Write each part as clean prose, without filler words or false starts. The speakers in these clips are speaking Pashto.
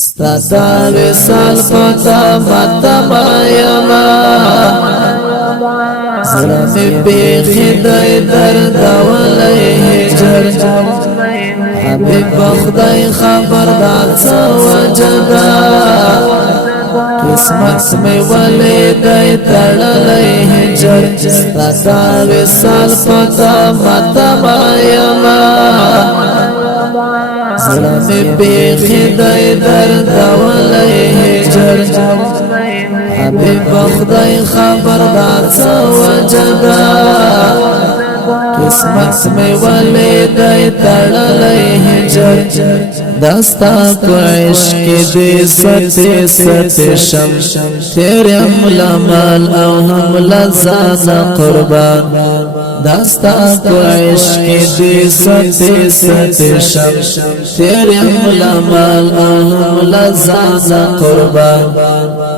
ستا وصال پتا متا یما زړه مې بیخي دی درد ولی هجر حبیب خدای خبردار څه وجه ده قسمت مې ولی دی تړلی هجر ستا وصال پتا متا یما زړه مې بیخي دی درد ولی هجر حبیب خدای خبردار څه وجه ده قسمت مې ولی دی تړلی هجر دستا په عشق دې ستې ستې شم تیرې هم لمال او هم لزان قربان دستا په عشق دې ستې ستې شم تیرې هم لمال او هم لزان قربان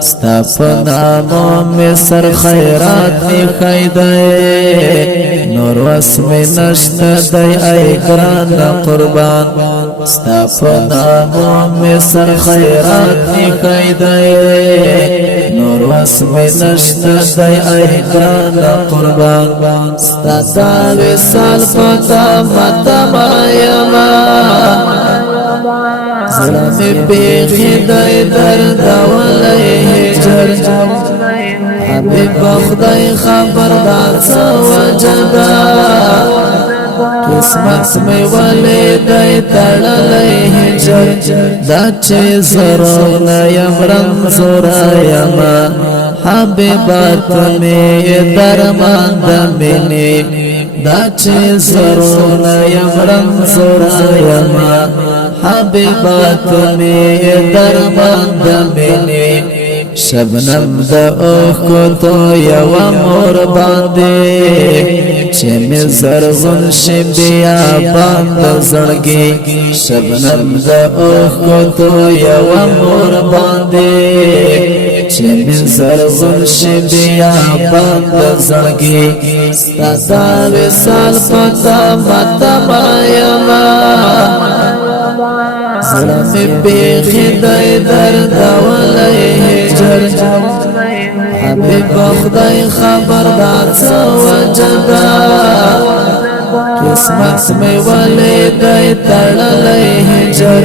ستا په نامو مې سر خیرات ایښی دی نور وس مې نشته دی ای ګران قربان ستا په نامو مې سر خیرات ایښی دی نور وس مې نشته دی ای ګران قربان ستا دا وصال پتا متا یما زړه مې بیخي دی درد ولی هجر حبیب خدای خبردار څه وجه ده قسمت مې ولی دی تړلی هجر دا چې زروغ نه یم رنځوره یمه حبیبات مې درمان د مینې دا چې زروغ نه یم رنځوره یمه حبیبات مې درمان د مینې شبنم د اوښکو تو یو مور باندې چې مې زرغون شي بیابان د زړګي شبنم د اوښکو تو یو مور باندې چې مې زرغون شي بیابان د زړګي ستا وصال پتا متا یما زړه مې بیخي دی درد ولی هجر حبیب خدای خبردار څه وجه ده قسمت مې ولی دی تړلی هجر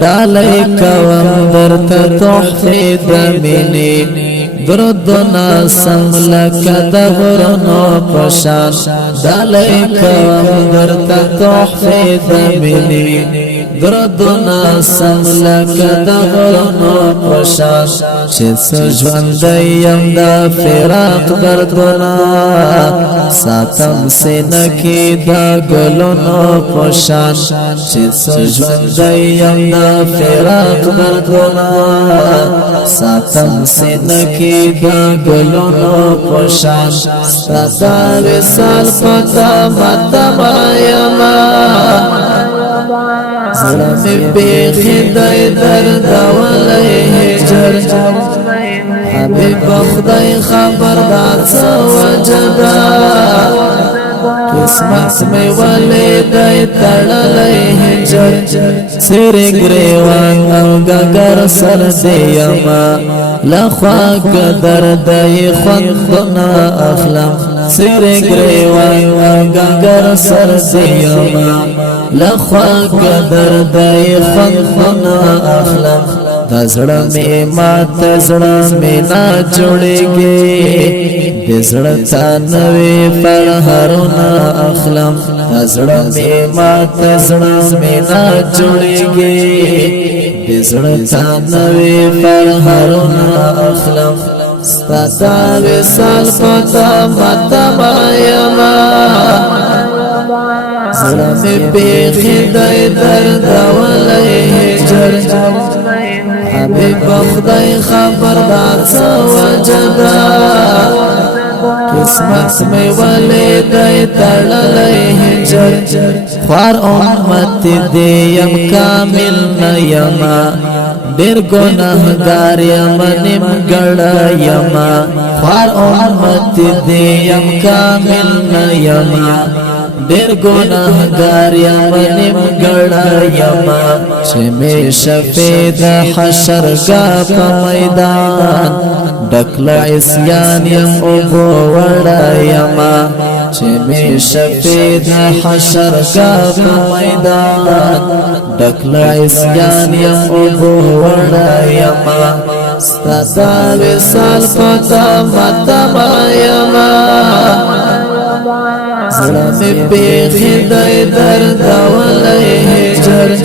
ډالۍ کوم درته تحفې د مینې دردونه سم لکه د غرونو په شان ډالۍ کوم درته تحفې د مینې دردونه سم لکه د غرونو په شان چې څه ژوندی یم د فراق دردونه ساتم سینه کې د ګلونو په شان چې څه ژوندی یم د فراق دردونه ساتم سینه کې د ګلونو په شان ستا وصال پتا متا یما زړه مې بیخي دی درد ولی هجر حبیب خدای خبردار څه وجه ده قسمت مې ولی دی تړلی هجر څیرې ګریوان او ګګر سر دې یما له خواږه درده یې خوندونه اخلم څیرې ګریوان او ګګر سر دې یما لخواږه درده یې خوندونه اخلم د زړه مې ماته زړه مې نه جوړېږي د زړه تا نوې پرهرونه اخلم د زړه مې ماته زړه مې نه جوړېږي د زړه تا نوې پرهرونه اخلم ستا وصال پتا متا یما زړه مې بیخي دی درد ولی هجر حبیب خدای خبردار څه وجه ده قسمت مې ولی دی تړلی هجر خوار امت دیم کامل نیما دیر گناہگار یما نمگڑا یما خوار امت دیم کامل نیما دیر گناہگار یما نمگڑا یما چمی شفید حشرگا پا میدان ڈکل عصیان یم ابو وڑا یما چمی شفید حشرگا پا میدان ڈکل عصیان یم ابو وڑا یما ستادا وصال پتا متما یما زلمی بیخی دای درد ولی هجر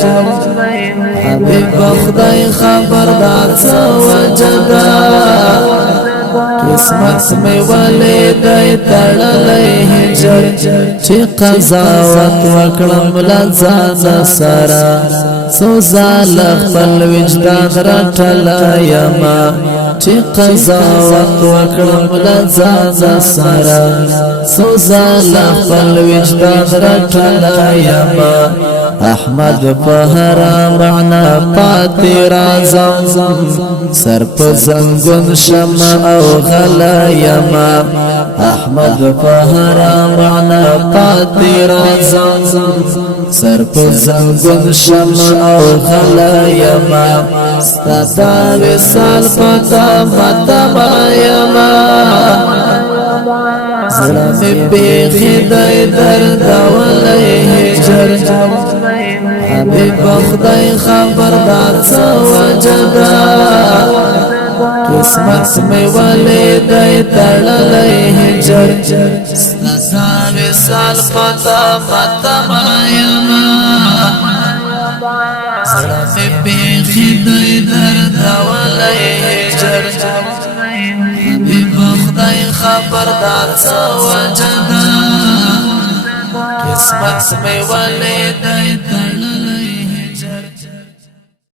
حبیب خدای خبردار سوجدا قسمت می ولی دای تڑلی هجر چی قضاوت وکڑم لزان سرا سوزال خپل وجدان رټلا یما چی قضاوت وکړم لزان سرا سوزال خپل وجدان رټلا یما احمد په حرام معنا پاتې رازم سر په زنګون شمع او غلا یما احمد په حرام معنا پاتې رازم سر په زنګون شمع او غلا یما ستادا وصال پتا متما یما زلمی بیخی دای درد ولی هجر حبیب خدای خبردار سوجدا قسمت می ولی دای تڑلی هجر ستادا وصال پتا متما یما زلمی بیخی دای درد ولی هجر حبیب خدای خبردار سوجدا قسمت می ولی دای